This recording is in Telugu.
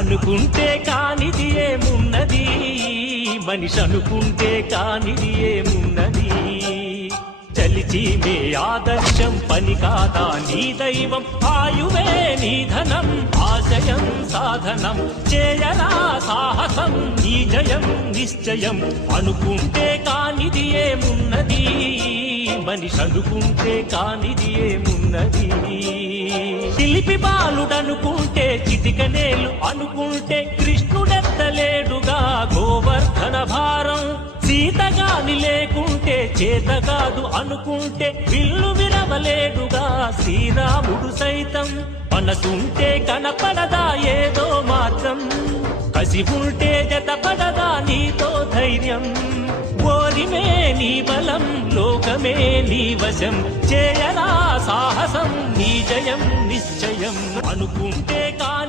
అనుకుంటే కానిది ఏమున్నది, మనిషి అనుకుంటే కానిది ఏమున్నది. చలిచి మే ఆదర్శం పని కాదా నీ దైవం, ఆయువే నీ ధనం ఆశయం సాధనం. చేయరా సాహసం నీ జయం నిశ్చయం. అనుకుంటే కానిది ఏమున్నది, మనిషి అనుకుంటే కానిది ఏమున్నది. శిల్పి బాలుడనుకుంటే చిటికనేలు అనుకుంటే కృష్ణుడెత్తలేడుగా గోవర్ధన భారం. సీతగాని లేకుంటే చేత కాదు అనుకుంటే విల్లు విరవలేడుగా శ్రీరాముడు సైతం. మనసుంటే కనపడదా ఏదో మార్గం, కసి ఉంటే జతపడదా నీతో ధైర్యం. ఓరిమే నీ బలం లోకమే నీ వశం, చేయరా సాహసం నీ జయం నిశ్చయం. అనుకుంటే కాని